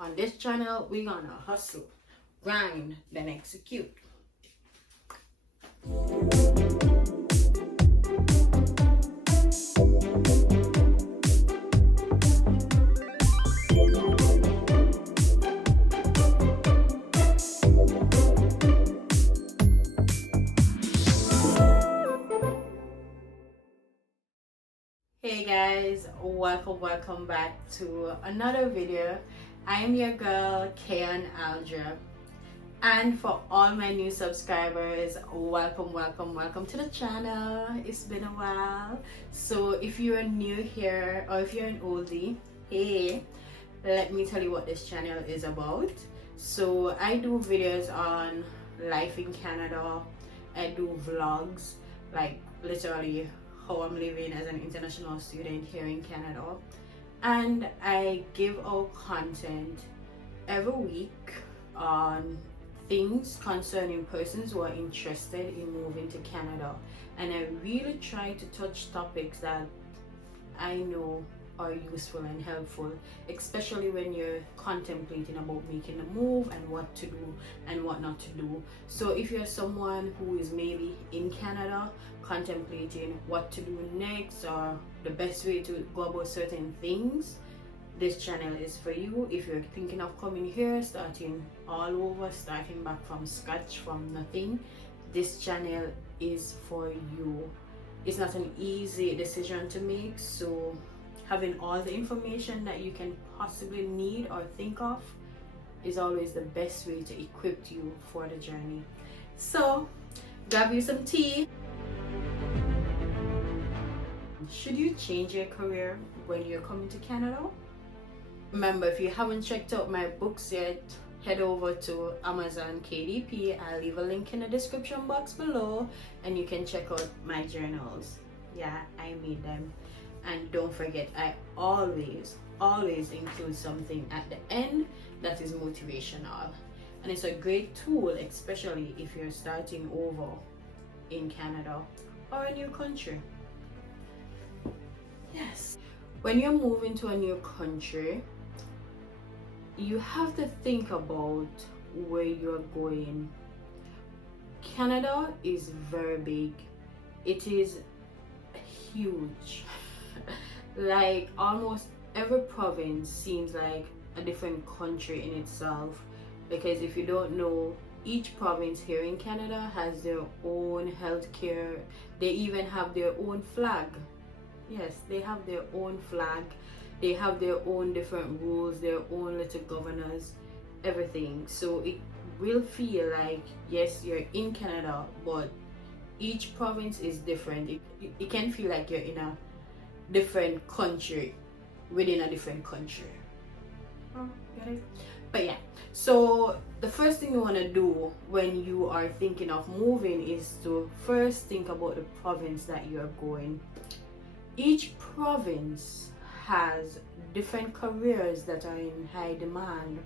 On this channel, we're gonna hustle, grind, then execute. Hey guys, welcome back to another video. I am your girl Kayon Aldria, and for all my new subscribers, welcome to the channel. It's been a while, so if you're new here or if you're an oldie, hey, let me tell you what this channel is about. So I do videos on life in Canada. I do vlogs, like literally how I'm living as an international student here in Canada, and I give out content every week on things concerning persons who are interested in moving to Canada, and I really try to touch topics that I know are useful and helpful, especially when you're contemplating about making a move and what to do and what not to do. So if you're someone who is maybe in Canada contemplating what to do next or the best way to go about certain things, this channel is for you. If you're thinking of coming here, starting all over, starting back from scratch, from nothing, this channel is for you. It's not an easy decision to make, so having all the information that you can possibly need or think of is always the best way to equip you for the journey. So grab you some tea. Should you change your career when you're coming to Canada? Remember, if you haven't checked out my books yet, head over to Amazon KDP. I'll leave a link in the description box below, and you can check out my journals. Yeah, I made them. And don't forget, I always include something at the end that is motivational, and it's a great tool, especially if you're starting over in Canada or a new country. Yes, when you're moving to a new country, you have to think about where you're going. Canada is very big. It is huge. Like almost every province seems like a different country in itself, because if you don't know, each province here in Canada has their own healthcare. They even have their own flag. Yes, they have their own flag. They have their own different rules, their own little governors, everything. So it will feel like, yes, you're in Canada, but each province is different. It can feel like you're in a different country within a different country. Oh, get it? But yeah, so the first thing you want to do when you are thinking of moving is to first think about the province that you're going. Each province has different careers that are in high demand.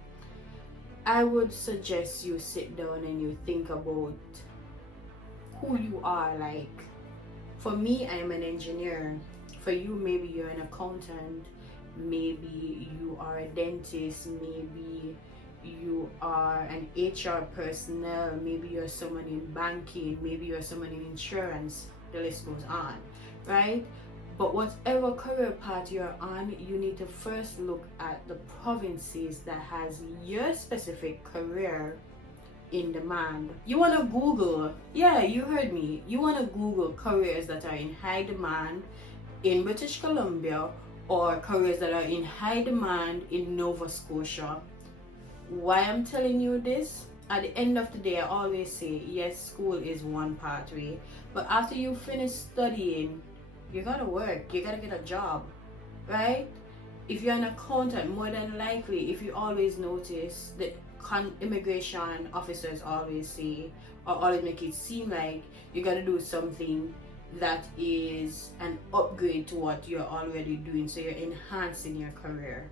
I would suggest you sit down and you think about who you are. Like, for me, I'm an engineer. For you, maybe you're an accountant, maybe you are a dentist, maybe you are an HR personnel, maybe you're someone in banking, maybe you're someone in insurance. The list goes on, right? But whatever career path you're on, you need to first look at the provinces that has your specific career in demand. You want to Google, yeah, you heard me, you want to Google careers that are in high demand in British Columbia, or careers that are in high demand in Nova Scotia. Why I'm telling you this? At the end of the day, I always say, yes, school is one pathway, but after you finish studying, you gotta work, you gotta get a job, right? If you're an accountant, more than likely, if you always notice that immigration officers always say, or always make it seem like you gotta do something that is an upgrade to what you're already doing, so you're enhancing your career,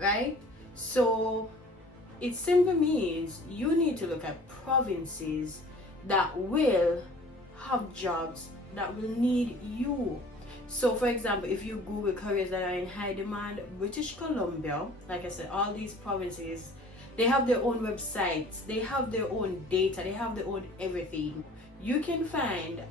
right? So it simply means you need to look at provinces that will have jobs that will need you. So for example, if you Google careers that are in high demand, British Columbia, like I said, all these provinces, they have their own websites, they have their own data, they have their own everything. You can find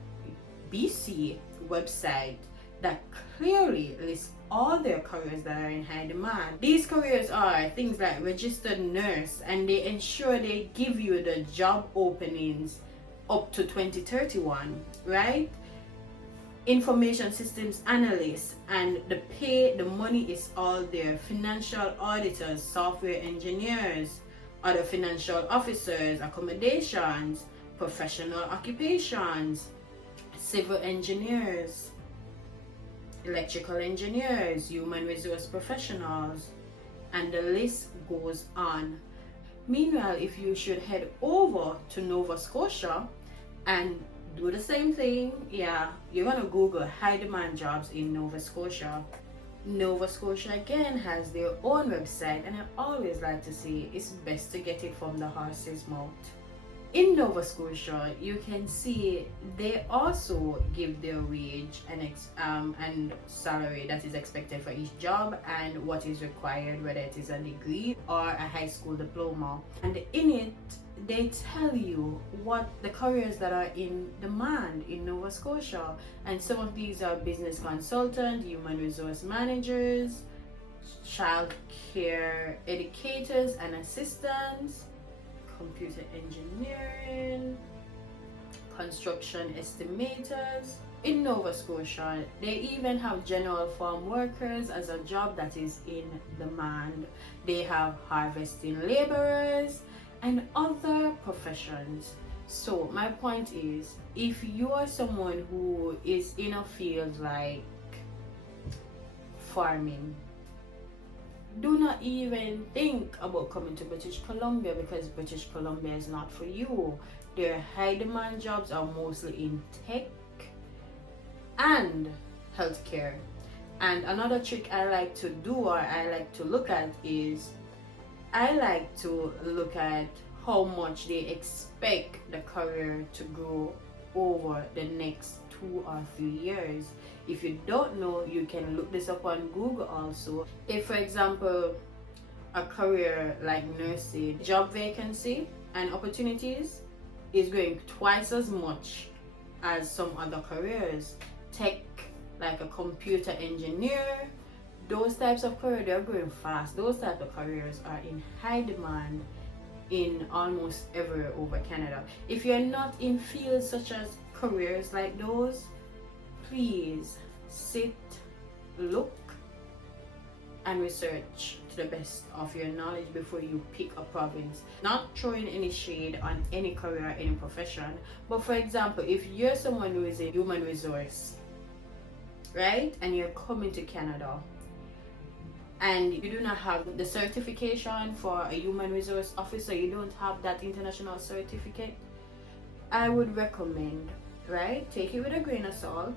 BC website that clearly lists all their careers that are in high demand. These careers are things like registered nurse, and they ensure they give you the job openings up to 2031, right? Information systems analyst, and the money is all there. Financial auditors, software engineers, other financial officers, accommodations, professional occupations, civil engineers, electrical engineers, human resource professionals, and the list goes on. Meanwhile, if you should head over to Nova Scotia and do the same thing, yeah, you're gonna Google high demand jobs in Nova Scotia. Nova Scotia again has their own website, and I always like to say it's best to get it from the horse's mouth. In Nova Scotia, you can see they also give their wage and salary that is expected for each job, and what is required, whether it is a degree or a high school diploma. And in it, they tell you what the careers that are in demand in Nova Scotia. And some of these are business consultant, human resource managers, child care educators and assistants, computer engineering, construction estimators. In Nova Scotia, they even have general farm workers as a job that is in demand. They have harvesting laborers and other professions. So my point is, if you are someone who is in a field like farming, do not even think about coming to British Columbia, because British Columbia is not for you. Their high demand jobs are mostly in tech and healthcare. And another trick I like to do, or I like to look at, is I like to look at how much they expect the career to grow over the next 2 or 3 years. If you don't know, you can look this up on Google also. If, for example, a career like nursing, job vacancy and opportunities is growing twice as much as some other careers. Tech, like a computer engineer, those types of careers, they're growing fast. Those types of careers are in high demand in almost everywhere over Canada. If you're not in fields such as careers like those, please sit, look, and research to the best of your knowledge before you pick a province. Not throwing any shade on any career or any profession, but for example, if you're someone who is a human resource, right, and you're coming to Canada and you do not have the certification for a human resource officer, you don't have that international certificate, I would recommend, right, take it with a grain of salt.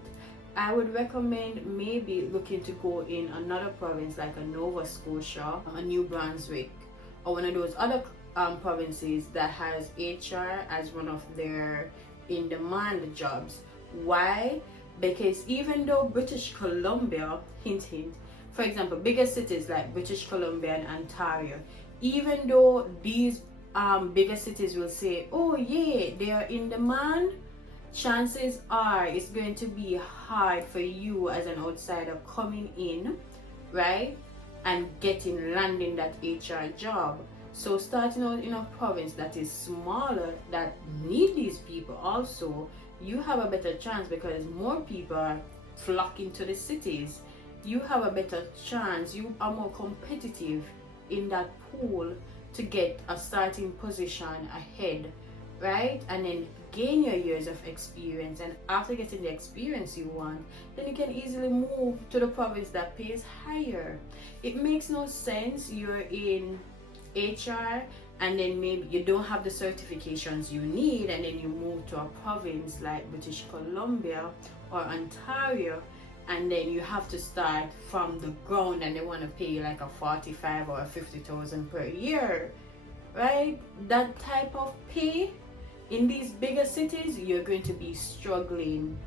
I would recommend maybe looking to go in another province like a Nova Scotia, a New Brunswick, or one of those other provinces that has HR as one of their in-demand jobs. Why? Because even though British Columbia, hint hint, for example, bigger cities like British Columbia and Ontario, even though these bigger cities will say, oh yeah, they are in demand, chances are it's going to be hard for you as an outsider coming in, right, and landing that HR job. So starting out in a province that is smaller, that need these people also, you have a better chance because more people are flocking to the cities. You have a better chance, you are more competitive in that pool to get a starting position ahead, right? And then gain your years of experience, and after getting the experience you want, then you can easily move to the province that pays higher. It makes no sense you're in HR and then maybe you don't have the certifications you need, and then you move to a province like British Columbia or Ontario, and then you have to start from the ground and they want to pay you like a 45 or 50,000 per year, right? That type of pay in these bigger cities, you're going to be struggling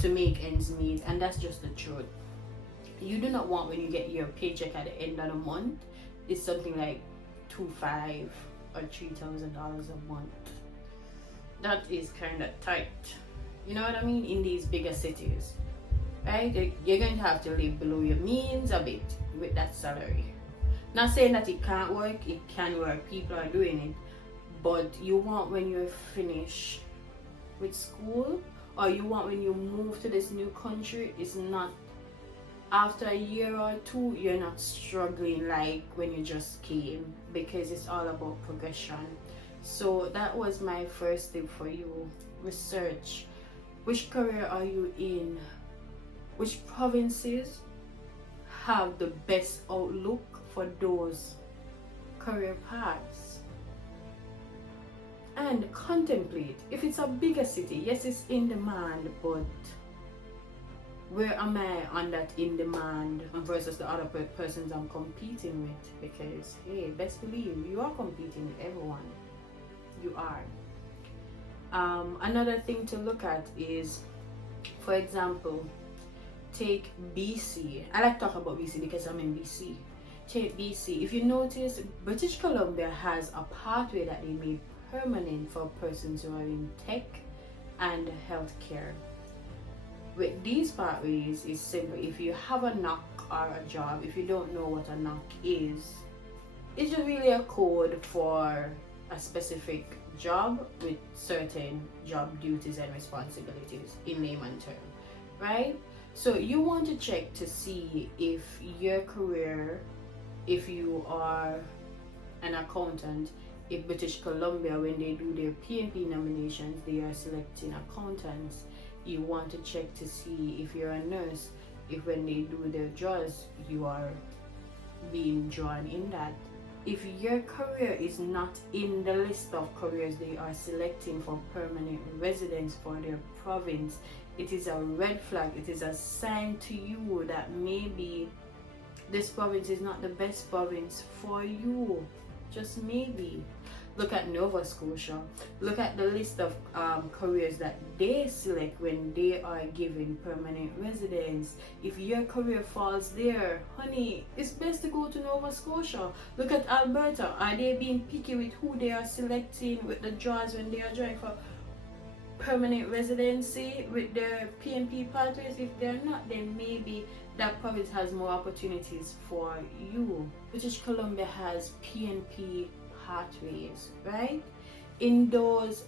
to make ends meet, and that's just the truth. You do not want when you get your paycheck at the end of the month, it's something like $2,500 or $3,000 a month. That is kind of tight. You know what I mean? In these bigger cities, right? You're going to have to live below your means a bit with that salary. Not saying that it can't work, it can work, people are doing it, but you want when you're finished with school, or you want when you move to this new country, it's not after a year or two, you're not struggling like when you just came, because it's all about progression. So that was my first tip for you. Research. Which career are you in? Which provinces have the best outlook for those career paths? And contemplate. If it's a bigger city, yes, it's in demand, but where am I on that in demand versus the other persons I'm competing with? Because hey, best believe you are competing with everyone. You are. Another thing to look at is, for example, take BC. I like to talk about BC because I'm in BC. Take BC. If you notice, British Columbia has a pathway that they made permanent for persons who are in tech and healthcare. With these pathways, it's simple. If you have a knock or a job, if you don't know what a knock is, it's just really a code for a specific job with certain job duties and responsibilities in layman term, right? So you want to check to see if your career, if you are an accountant, if British Columbia, when they do their PNP nominations, they are selecting accountants. You want to check to see if you're a nurse, if when they do their draws, you are being drawn in that. If your career is not in the list of careers they are selecting for permanent residence for their province, it is a red flag. It is a sign to you that maybe this province is not the best province for you. Just maybe. Look at Nova Scotia. Look at the list of careers that they select when they are given permanent residence. If your career falls there, honey, it's best to go to Nova Scotia. Look at Alberta. Are they being picky with who they are selecting with the draws when they are drawing for permanent residency with their PNP pathways? If they're not, then maybe that province has more opportunities for you. British Columbia has PNP pathways, right? In those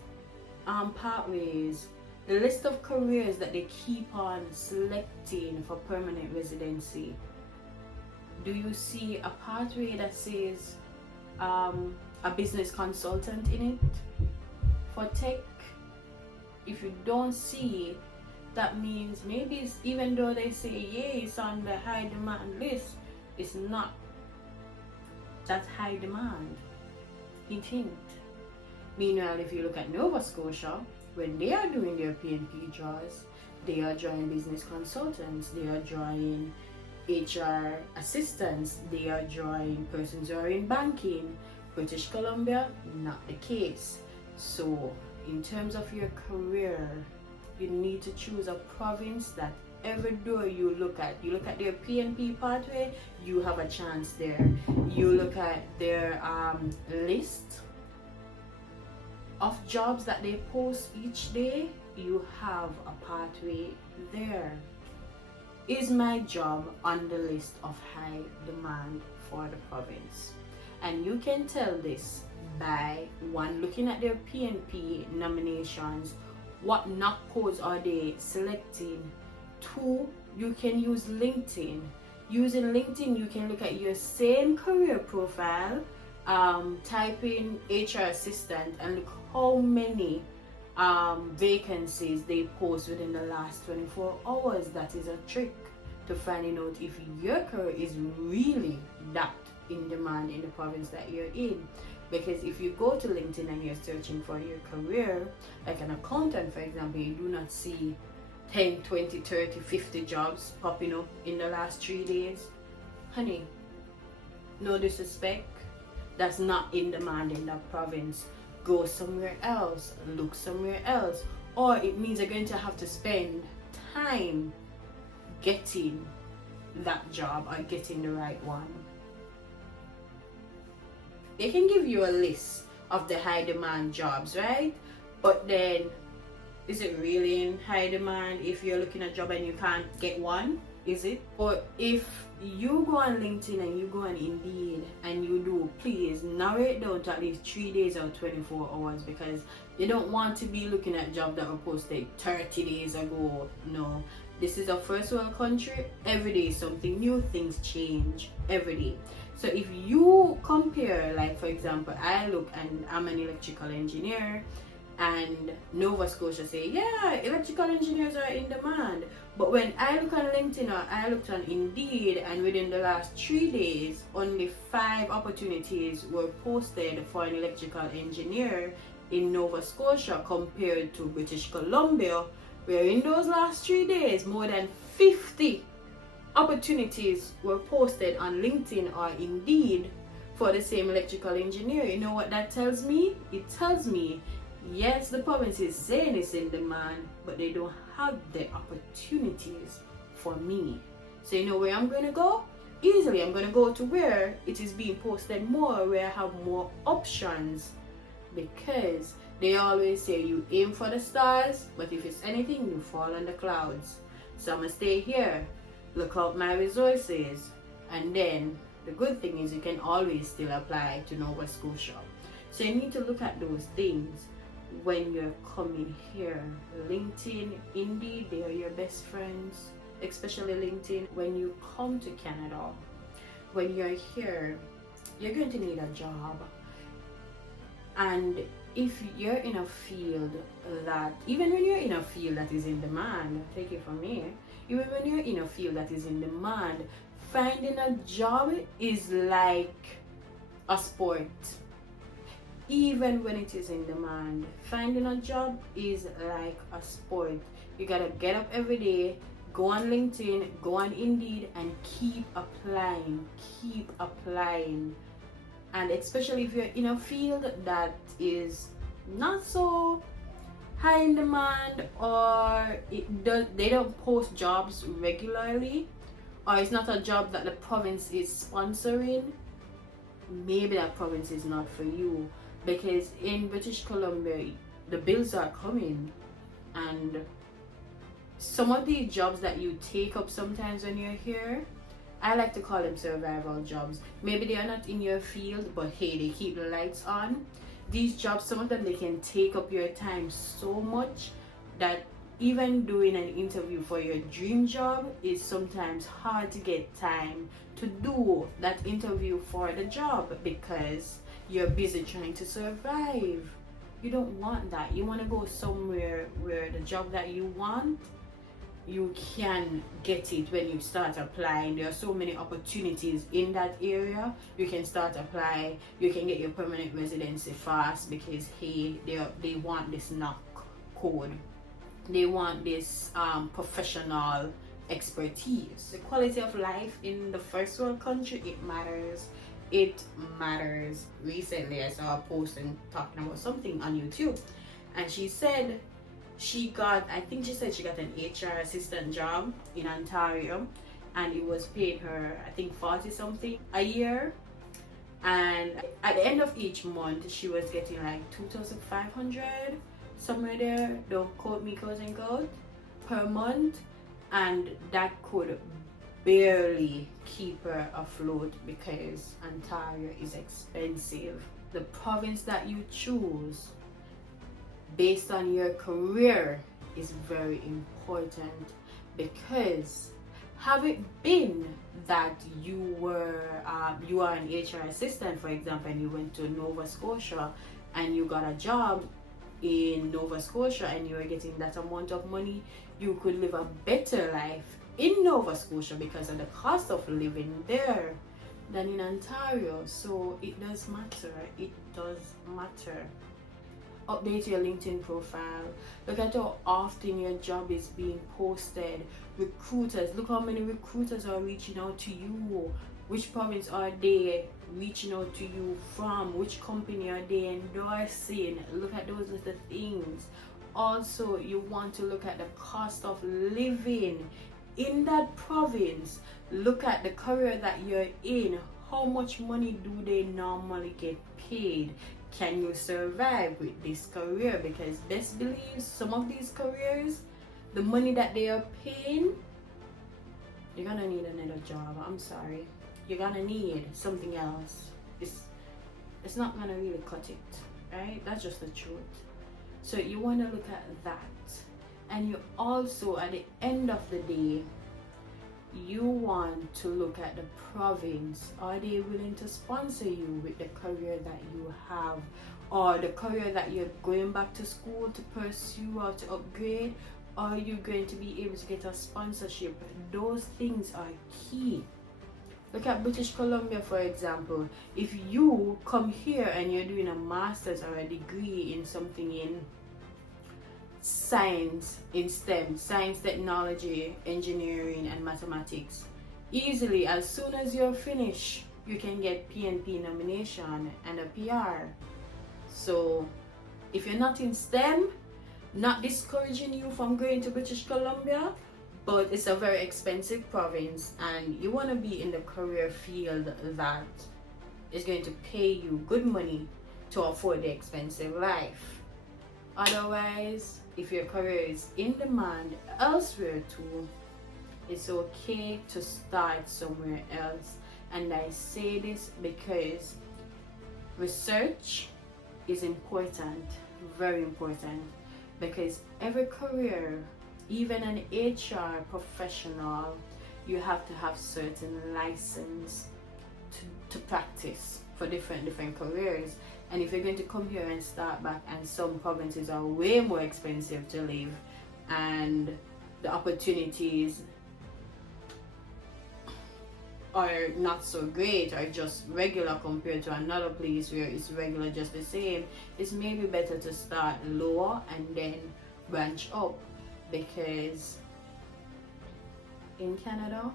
pathways, the list of careers that they keep on selecting for permanent residency, do you see a pathway that says a business consultant in it for tech? If you don't see it, that means maybe it's, even though they say yeah, it's on the high demand list, it's not that high demand. Hint. Meanwhile, if you look at Nova Scotia, when they are doing their PNP draws, they are drawing business consultants, they are drawing HR assistants, they are drawing persons who are in banking. British Columbia, not the case. So in terms of your career, you need to choose a province that every door you look at their PNP pathway, you have a chance there. You look at their list of jobs that they post each day, you have a pathway there. Is my job on the list of high demand for the province? And you can tell this by one, looking at their PNP nominations, what knock codes are they selecting? Two, you can use LinkedIn. Using LinkedIn, you can look at your same career profile, type in HR assistant, and look how many vacancies they post within the last 24 hours. That is a trick to finding out if your career is really that in demand in the province that you're in. Because if you go to LinkedIn and you're searching for your career, like an accountant for example, you do not see 10, 20, 30, 50 jobs popping up in the last 3 days. Honey, no disrespect, that's not in demand in that province. Go somewhere else, look somewhere else, or it means you're going to have to spend time getting that job or getting the right one. They can give you a list of the high demand jobs, right? But then, is it really in high demand if you're looking at a job and you can't get one? Is it? Or if you go on LinkedIn and you go on Indeed and you do, please narrow it down to at least 3 days or 24 hours, because you don't want to be looking at jobs that were posted 30 days ago. No. This is a first world country. Every day is something new, things change every day. So if you compare, like for example, I look and I'm an electrical engineer, and Nova Scotia say, yeah, electrical engineers are in demand. But when I look on LinkedIn or I looked on Indeed, and within the last 3 days, only 5 opportunities were posted for an electrical engineer in Nova Scotia compared to British Columbia, where in those last 3 days, more than 50 opportunities were posted on LinkedIn or Indeed for the same electrical engineer. You know what that tells me? It tells me, yes, the province is saying it's in demand, but they don't have the opportunities for me. So you know where I'm going to go? Easily, I'm going to go to where it is being posted more, where I have more options, because they always say you aim for the stars, but if it's anything, you fall on the clouds. So I'm going to stay here, look out my resources, and then the good thing is you can always still apply to Nova Scotia. So you need to look at those things when you're coming here. LinkedIn, Indeed, they are your best friends, especially LinkedIn. When you come to Canada, when you're here, you're going to need a job. And if you're in a field that, even when you're in a field that is in demand, take it from me, even when you're in a field that is in demand, finding a job is like a sport. Even when it is in demand, finding a job is like a sport. You gotta get up every day, go on LinkedIn, go on Indeed, and keep applying. And especially if you're in a field that is not so high in demand, or they don't post jobs regularly, or it's not a job that the province is sponsoring, maybe that province is not for you. Because in British Columbia, the bills are coming, and some of the jobs that you take up sometimes when you're here, I like to call them survival jobs. Maybe they are not in your field, but hey, they keep the lights on. These jobs, some of them, they can take up your time so much that even doing an interview for your dream job is sometimes hard to get time to do that interview for the job, because you're busy trying to survive. You don't want that. You want to go somewhere where the job that you want, you can get it when you start applying. There are so many opportunities in that area. You can start apply. You can get your permanent residency fast, because hey, they want this knock code. They want this professional expertise. The quality of life in the first world country, it matters. It matters. Recently I saw a post and talking about something on YouTube, and she said she got, I think she said she got an HR assistant job in Ontario, and it was paying her, I think, 40 something a year, and at the end of each month she was getting like 2,500, somewhere there, don't quote me, quote unquote, per month. And that could barely keep her afloat, because Ontario is expensive. The province that you choose based on your career is very important, because have it been that you are an HR assistant, for example, and you went to Nova Scotia and you got a job in Nova Scotia and you were getting that amount of money, you could live a better life in Nova Scotia because of the cost of living there than in Ontario. So it does matter. It does matter. Update your LinkedIn profile. Look at how often your job is being posted. Recruiters, look how many recruiters are reaching out to you. Which province are they reaching out to you from? Which company are they endorsing? Look at those little things. also you want to look at the cost of living in that province. Look at the career that you're in. How much money do they normally get paid? Can you survive with this career? Because best believe some of these careers, the money that they are paying, you're gonna need another job. I'm sorry, you're gonna need something else. It's not gonna really cut it, right? That's just the truth. So you want to look at that, and you also, at the end of the day, you want to look at the province. Are they willing to sponsor you with the career that you have, or the career that you're going back to school to pursue or to upgrade? Are you going to be able to get a sponsorship? Those things are key. Look at British Columbia, for example. If you come here and you're doing a master's or a degree in something in science, in STEM, science, technology, engineering, and mathematics, easily, as soon as you're finished, you can get PNP nomination and a PR. So if you're not in STEM, not discouraging you from going to British Columbia, but it's a very expensive province, and you want to be in the career field that is going to pay you good money to afford the expensive life. Otherwise, if your career is in demand elsewhere too, it's okay to start somewhere else. And I say this because research is important, very important, because every career, even an HR professional, you have to have certain license to practice for different careers. And if you're going to come here and start back, and some provinces are way more expensive to live, and the opportunities are not so great, or just regular compared to another place where it's regular just the same, it's maybe better to start lower and then branch up. Because in Canada,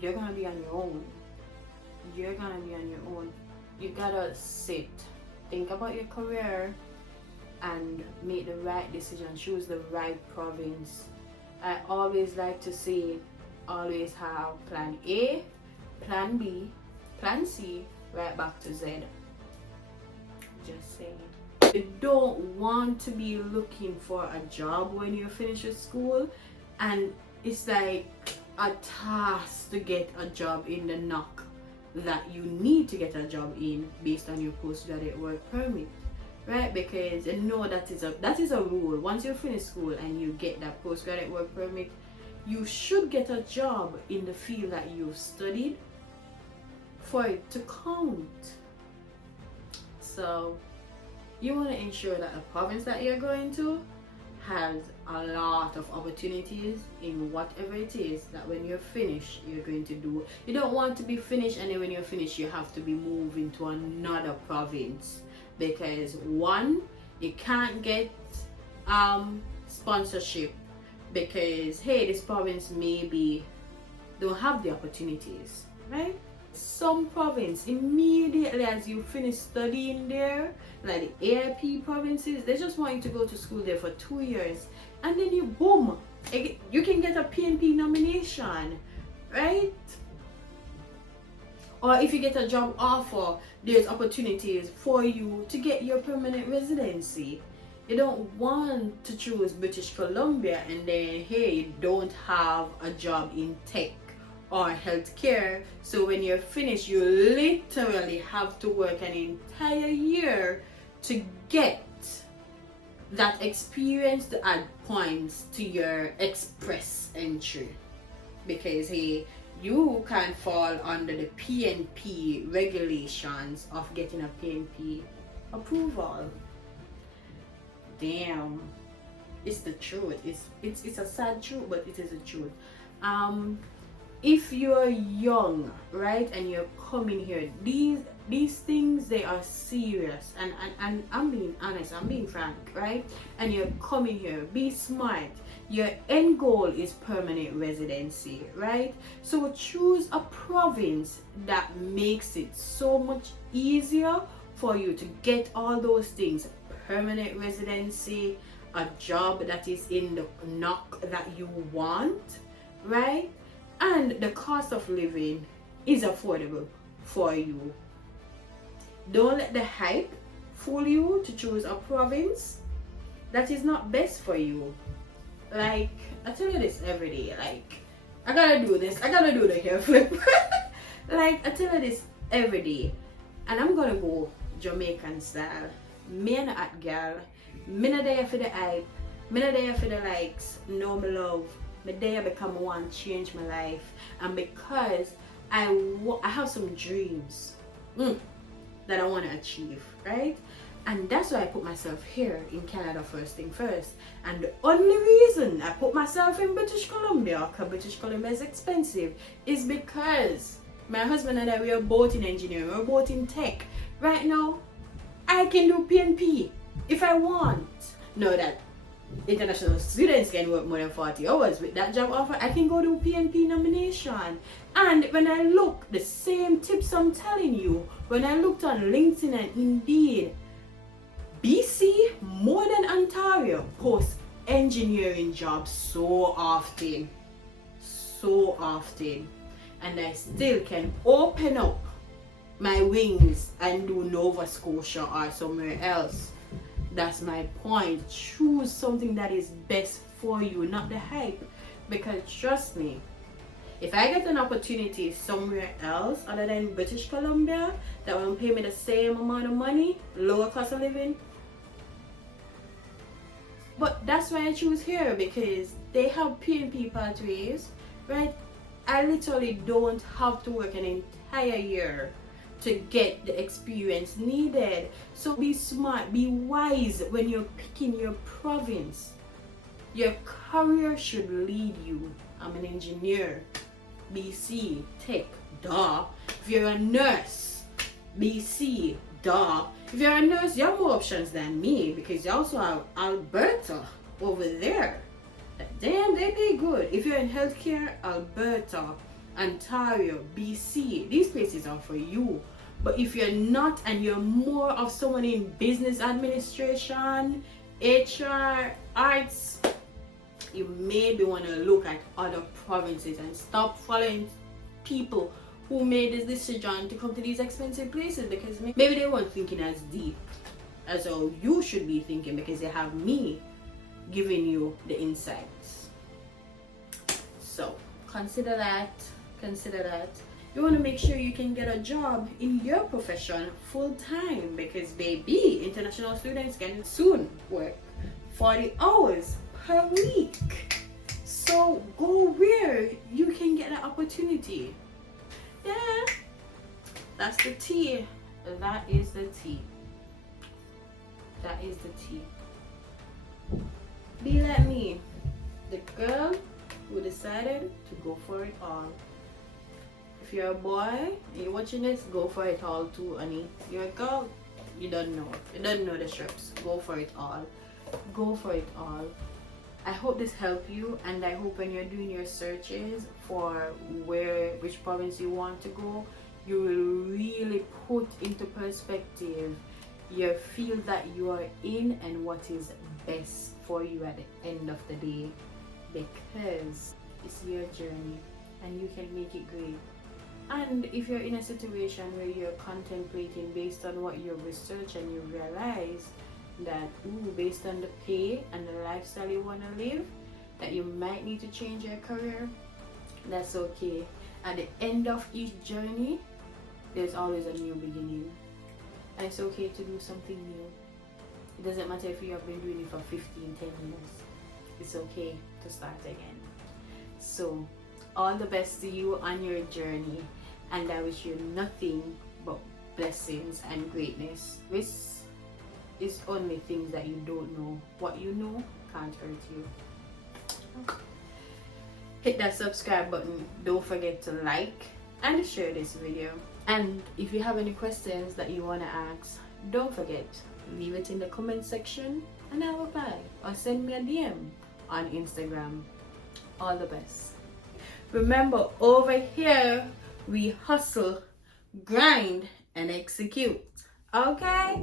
you're gonna be on your own. You're gonna be on your own. You gotta sit, think about your career, and make the right decision. Choose the right province. I always like to say, always have plan A, plan B, plan C, right back to Z. Just saying. You don't want to be looking for a job when you finish with school, and it's like a task to get a job in the knock that you need to get a job in based on your postgraduate work permit, right? Because you know that is a rule. Once you finish school and you get that postgraduate work permit, you should get a job in the field that you've studied for it to count. So you want to ensure that the province that you're going to has a lot of opportunities in whatever it is that when you're finished you're going to do. You don't want to be finished and then when you're finished you have to be moving to another province, because one, you can't get sponsorship because hey, this province maybe don't have the opportunities, right? Some province, immediately as you finish studying there, like the AIP provinces, they just want you to go to school there for 2 years, and then you boom, you can get a PNP nomination, right? Or if you get a job offer, there's opportunities for you to get your permanent residency. You don't want to choose British Columbia and then hey, you don't have a job in tech or healthcare, so when you're finished you literally have to work an entire year to get that experience to add points to your express entry, because hey, you can't fall under the PNP regulations of getting a PNP approval. Damn, it's the truth. It's a sad truth, but it is the truth. If you're young, right, and you're coming here, these things, they are serious, and I'm being honest, I'm being frank, right? And you're coming here, be smart. Your end goal is permanent residency, right? So choose a province that makes it so much easier for you to get all those things: permanent residency, a job that is in the knock that you want, right? And the cost of living is affordable for you. Don't let the hype fool you to choose a province that is not best for you. Like, I tell you this every day, like, I gotta do this, I gotta do the hair flip. Like, I tell you this every day, and I'm gonna go Jamaican style. Me and a hot girl, me not there for the hype, me not there for the likes, no me love, me there because I want to change my life, and because I have some dreams that I want to achieve, right? And that's why I put myself here in Canada first thing first. And the only reason I put myself in British Columbia, because British Columbia is expensive, is because my husband and I, we are both in engineering, we're both in tech. Right now, I can do PNP if I want. Know that international students can work more than 40 hours. With that job offer, I can go do PNP Nomination. And when I look, the same tips I'm telling you, when I looked on LinkedIn and Indeed, BC more than Ontario posts engineering jobs so often. And I still can open up my wings and do Nova Scotia or somewhere else. That's my point. Choose something that is best for you, not the hype. Because trust me, if I get an opportunity somewhere else other than British Columbia that will pay me the same amount of money, lower cost of living, but that's why I choose here, because they have PNP pathways, right? I literally don't have to work an entire year to get the experience needed. So be smart, be wise when you're picking your province. Your career should lead you. I'm an engineer, BC, tech, duh. If you're a nurse, BC, duh. If you're a nurse, you have more options than me, because you also have Alberta over there. Damn, they pay good. If you're in healthcare, Alberta, Ontario, BC, these places are for you. But if you're not, and you're more of someone in business administration, HR, arts, you maybe want to look at other provinces and stop following people who made this decision to come to these expensive places, because maybe they weren't thinking as deep as how you should be thinking, because they have me giving you the insights. So consider that. You want to make sure you can get a job in your profession full time, because baby, international students can soon work 40 hours per week. So go where you can get an opportunity. Yeah, that's the tea. That is the tea. Be like me, the girl who decided to go for it all. If you're a boy and you're watching this, go for it all too, honey. You're a girl, you don't know the strips. Go for it all. I hope this helped you, and I hope when you're doing your searches for which province you want to go, you will really put into perspective your field that you are in and what is best for you at the end of the day, because it's your journey and you can make it great. And if you're in a situation where you're contemplating based on what you research and you realize that based on the pay and the lifestyle you want to live, that you might need to change your career, that's okay. At the end of each journey, there's always a new beginning, and it's okay to do something new. It doesn't matter if you have been doing it for 10 years. It's okay to start again. So all the best to you on your journey, and I wish you nothing but blessings and greatness. This is only things that you don't know. What you know can't hurt you. Hit that subscribe button. Don't forget to like and share this video. And if you have any questions that you want to ask, don't forget, leave it in the comment section and I'll reply, or send me a DM on Instagram. All the best. Remember, over here we hustle, grind, and execute. Okay?